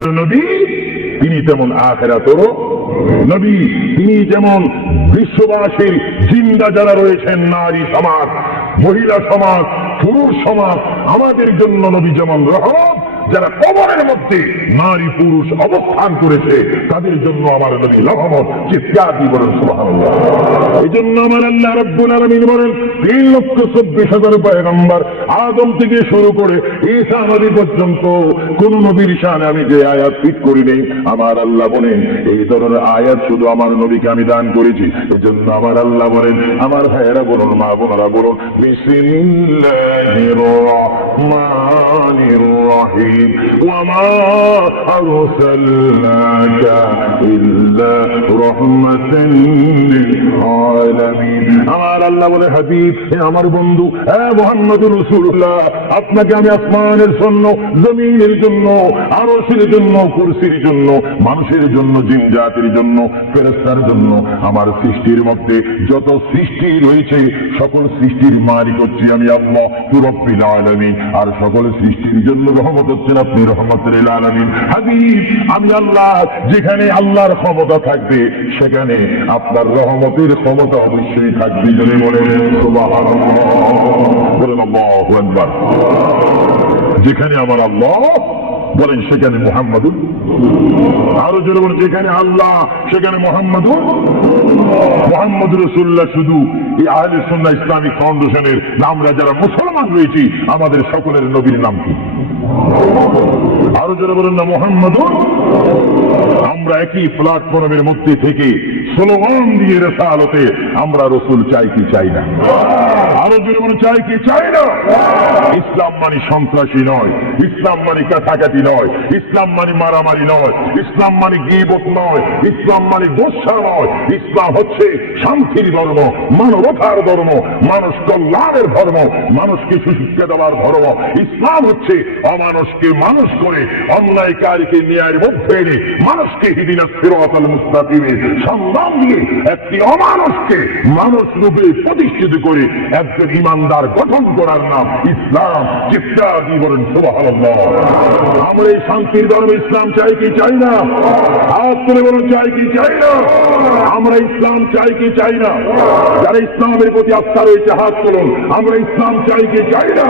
নবী তিনি তেমন আখিরাতেরও নবী, তিনি যেমন বিশ্ববাসীর জিন্দা যারা রয়েছেন, নারী সমাজ, মহিলা সমাজ, পুরুষ সমাজ, আমাদের জন্য নবী যেমন রহমত, যারা কবরের মধ্যে নারী পুরুষ অবস্থান করেছে তাদের জন্য আমার নবী রহমত। চিৎকার দিয়ে বলেন সুবহানাল্লাহ। এই জন্য আমার আল্লাহ রাব্বুল আলামিন বলেন 3,24,000 পয়গম্বর আদম থেকে শুরু করে ঈসা নবী পর্যন্ত কোন নবীর শানে আমি যে আয়াত ঠিক করি নেই, আমার আল্লাহ বলেন এই ধরনের আয়াত শুধু আমার নবীকে আমি দান করেছি। এই জন্য আমার আল্লাহ বলেন, আমার ভাইয়েরা বলুন, মা বোনেরা বলুন, বিসমিল্লাহির রহমানির রহিম। وما أرسلناك إلا رحمة للعالمين। আমার আল্লাহ বলে, হাবিব, আমার বন্ধু মুহাম্মদুর রাসূলুল্লাহ, আপনাকে আমি আসমানের জন্য, জমিনের জন্য, আরশের জন্য, কুরসির জন্য, মানুষের জন্য, জিন জাতির জন্য, ফেরেশতার জন্য, আমার সৃষ্টির মধ্যে যত সৃষ্টি রয়েছে সকল সৃষ্টির মালিক হচ্ছি আমি আল্লাহ রাব্বুল আলামিন। আর সকল সৃষ্টির জন্য রহমত হচ্ছেন আপনি রহমতুল আলামিন। হাবিব, আমি আল্লাহ, যেখানে আল্লাহর ক্ষমতা থাকবে সেখানে আপনার রহমতের ক্ষমতা অবশ্যই থাকবে। যদি বলেন সুবহানাল্লাহ, বলেন আল্লাহু আকবার। যেখানে আমার আল্লাহ বলেন সেখানে মুহাম্মাদুর, আরো জোরে বলেন, যেখানে আল্লাহ সেখানে মুহাম্মাদুর রাসূলুল্লাহ। শুধু এই আহলে সুন্নাহ ইসলামিক ফাউন্ডেশনের আমরা যারা মুসলমান রয়েছি আমাদের সকলের নবীর নাম কি? আরো যারা বলেন না মুহাম্মাদুর। আমরা একই প্ল্যাটফর্মের মধ্যে থেকে স্লোগান দিয়ে রিসালাতে আমরা রাসূল চাই কি চাই না? আরো জোরে বলেন, চাই কি চাই না? ইসলাম মানে সন্ত্রাসী নয়, ইসলাম মানে কাটাকাটি নয়, ইসলাম মানে মারামারি নয়, ইসলাম মানে গীবত নয়, ইসলাম মানে গোসা নয়। ইসলাম হচ্ছে শান্তির ধর্ম, মানবতার ধর্ম, মানুষ কল্যাণের ধর্ম, মানুষকে সুশিক্ষা দেওয়ার ধর্ম। ইসলাম হচ্ছে অমানুষকে মানুষ করে, অন্যায়কারীকে ন্যায়ের মধ্যে এনে মানুষকে হিদিনাস সিরাতাল মুস্তাকিমের সন্ধান দিয়ে একটি অমানুষকে মানুষ রূপে প্রতিষ্ঠিত করে একজন ইমানদার গঠন করার নাম ইসলাম। চিৎকার দিয়ে বলেন সুবহানাল্লাহ। আমরা এই শান্তির ধর্ম ইসলাম চাই কি চাই না? হাত তুলে বলুন, চাই কি চাই না? আমরা ইসলাম চাই কি চাই না? যারা ইসলামের প্রতি আস্থা রয়েছে হাত তুলুন, আমরা ইসলাম চাই কি চাই না?